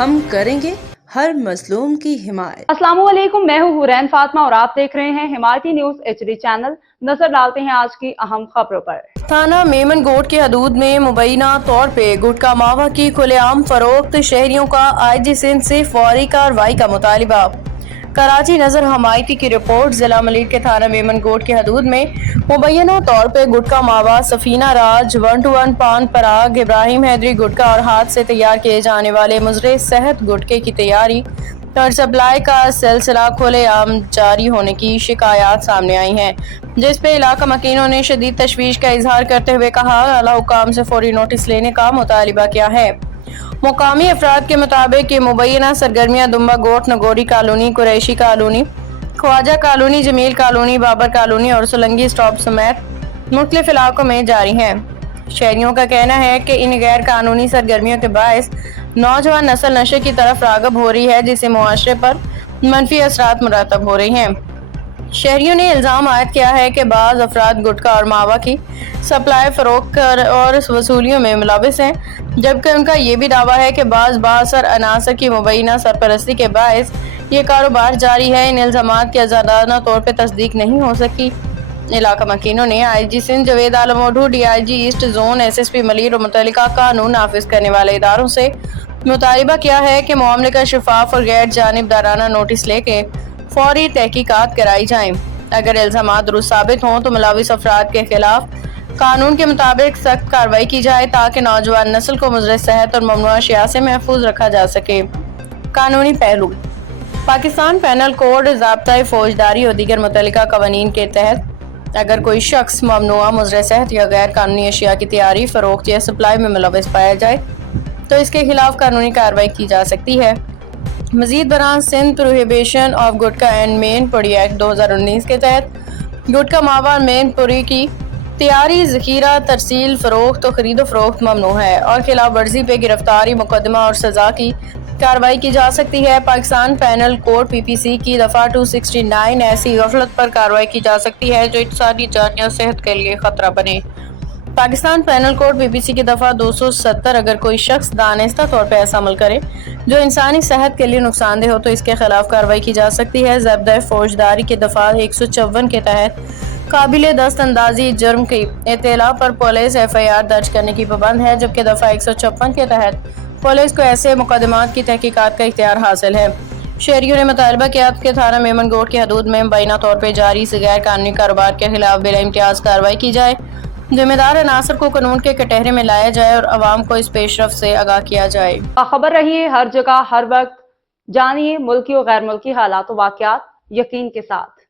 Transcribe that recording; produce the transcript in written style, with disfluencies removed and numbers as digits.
ہم کریں گے ہر مظلوم کی حمایت۔ السلام علیکم، میں ہوں حورین فاطمہ اور آپ دیکھ رہے ہیں حمایتی نیوز HD چینل۔ نظر ڈالتے ہیں آج کی اہم خبروں پر۔ تھانہ میمن گوٹ کی حدود میں مبینہ طور پہ گٹکا ماوا کی کھلے عام فروخت، شہریوں کا IG سندھ سے فوری کارروائی کا مطالبہ۔ کراچی نظر حمایتی کی رپورٹ۔ ضلع ملیر کے تھانہ میمن گوٹ کی حدود میں مبینہ طور پہ گٹکا ماوا، سفینہ راج، 1-1 پان پراگ، ابراہیم حیدری گٹکا اور ہاتھ سے تیار کیے جانے والے مضر صحت گٹکے کی تیاری اور سپلائی کا سلسلہ کھلے عام جاری ہونے کی شکایات سامنے آئی ہیں، جس پہ علاقہ مکینوں نے شدید تشویش کا اظہار کرتے ہوئے کہا اعلیٰ حکام سے فوری نوٹس لینے کا مطالبہ کیا ہے۔ مقامی افراد کے مطابق یہ مبینہ سرگرمیاں دمبا گوٹ، نگوری کالونی، قریشی کالونی، خواجہ کالونی، جمیل کالونی، بابر کالونی اور سولنگی اسٹاپ سمیت مختلف علاقوں میں جاری ہیں۔ شہریوں کا کہنا ہے کہ ان غیر قانونی سرگرمیوں کے باعث نوجوان نسل نشے کی طرف راغب ہو رہی ہے، جس سے معاشرے پر منفی اثرات مرتب ہو رہے ہیں۔ شہریوں نے الزام عائد کیا ہے کہ بعض افراد گٹکا اور ماوا کی سپلائی، فروخت اور وصولیوں میں ملوث ہیں، جبکہ ان کا یہ بھی دعویٰ ہے کہ بعض بااثر عناصر کی مبینہ سرپرستی کے باعث یہ کاروبار جاری ہے۔ ان الزامات کی آزادانہ طور پہ تصدیق نہیں ہو سکی۔ علاقہ مکینوں نے IG Sindh Javed Alam Odho, DIG east zone, SSP Malir اور متعلقہ قانون نافذ کرنے والے اداروں سے مطالبہ کیا ہے کہ معاملے کا شفاف اور غیر جانبدارانہ نوٹس لے کے فوری تحقیقات کرائی جائیں۔ اگر الزامات درست ثابت ہوں تو ملوث افراد کے خلاف قانون کے مطابق سخت کارروائی کی جائے تاکہ نوجوان نسل کو مضر صحت اور ممنوعہ اشیاء سے محفوظ رکھا جا سکے۔ قانونی پہلو۔ پاکستان پینل کوڈ، ضابطۂ فوجداری اور دیگر متعلقہ قوانین کے تحت اگر کوئی شخص ممنوعہ، مضر صحت یا غیر قانونی اشیاء کی تیاری، فروخت یا سپلائی میں ملوث پایا جائے تو اس کے خلاف قانونی کارروائی کی جا سکتی ہے۔ مزید برآں Sindh prohibition of gutka and Mainpuri act 2019 کے تحت گٹکا ماوا اور مین پوری کی تیاری، ذخیرہ، ترسیل، فروخت و خرید و فروخت ممنوع ہے اور خلاف ورزی پہ گرفتاری، مقدمہ اور سزا کی کارروائی کی جا سکتی ہے۔ پاکستان پینل کوڈ PPC کی دفعہ 269 ایسی غفلت پر کارروائی کی جا سکتی ہے جو انسانی جان یا صحت کے لیے خطرہ بنے۔ پاکستان پینل کوڈ PPC کی دفعہ 270 اگر کوئی شخص دانستہ طور پہ ایسا عمل کرے جو انسانی صحت کے لیے نقصان دہ ہو تو اس کے خلاف کارروائی کی جا سکتی ہے۔ ضابطۂ فوجداری کی دفعہ 154 کے تحت قابل دست اندازی جرم کی اطلاع پر پولیس FIR درج کرنے کی پابند ہے، جبکہ دفعہ 156 کے تحت پولیس کو ایسے مقدمات کی تحقیقات کا اختیار حاصل ہے۔ شہریوں نے مطالبہ کیا کہ تھانہ میمن گوٹ کی حدود میں مبینہ طور پہ جاری اس غیر قانونی کاروبار کے خلاف بلا امتیاز کارروائی کی جائے، ذمہ دار عناصر کو قانون کے کٹہرے میں لایا جائے اور عوام کو اس پیش رفت سے آگاہ کیا جائے۔ باخبر رہیے ہر جگہ ہر وقت، جانیے ملکی و غیر ملکی حالات و واقعات یقین کے ساتھ۔